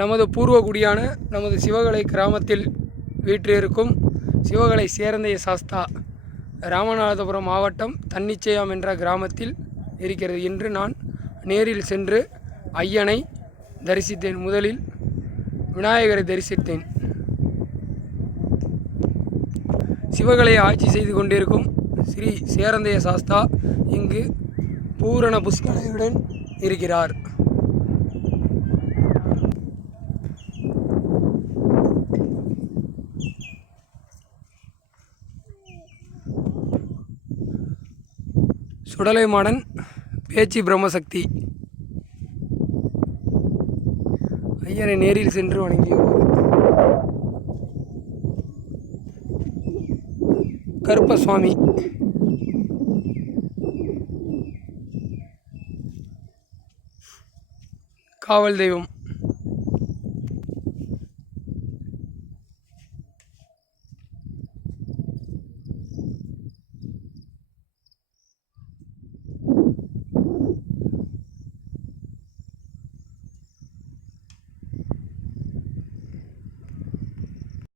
நமது பூர்வகுடியான நமது சிவகலை கிராமத்தில் வீற்றிருக்கும் சிவகலை சேரந்தைய சாஸ்தா ராமநாதபுரம் மாவட்டம் தன்னிச்சயம் என்ற கிராமத்தில் இருக்கிறது. இன்று நான் நேரில் சென்று ஐயனை தரிசித்தேன். முதலில் விநாயகரை தரிசித்தேன். சிவகலை ஆட்சி செய்து கொண்டிருக்கும் ஸ்ரீ சேரந்தைய சாஸ்தா இங்கு பூரண புஷ்கலையுடன் இருக்கிறார். சுடலை மாடன் பேச்சு பிரம்மசக்தி. ஐயனை நேரில் சென்று வணங்கிய கருப்பசுவாமி. காவல் தெய்வம்.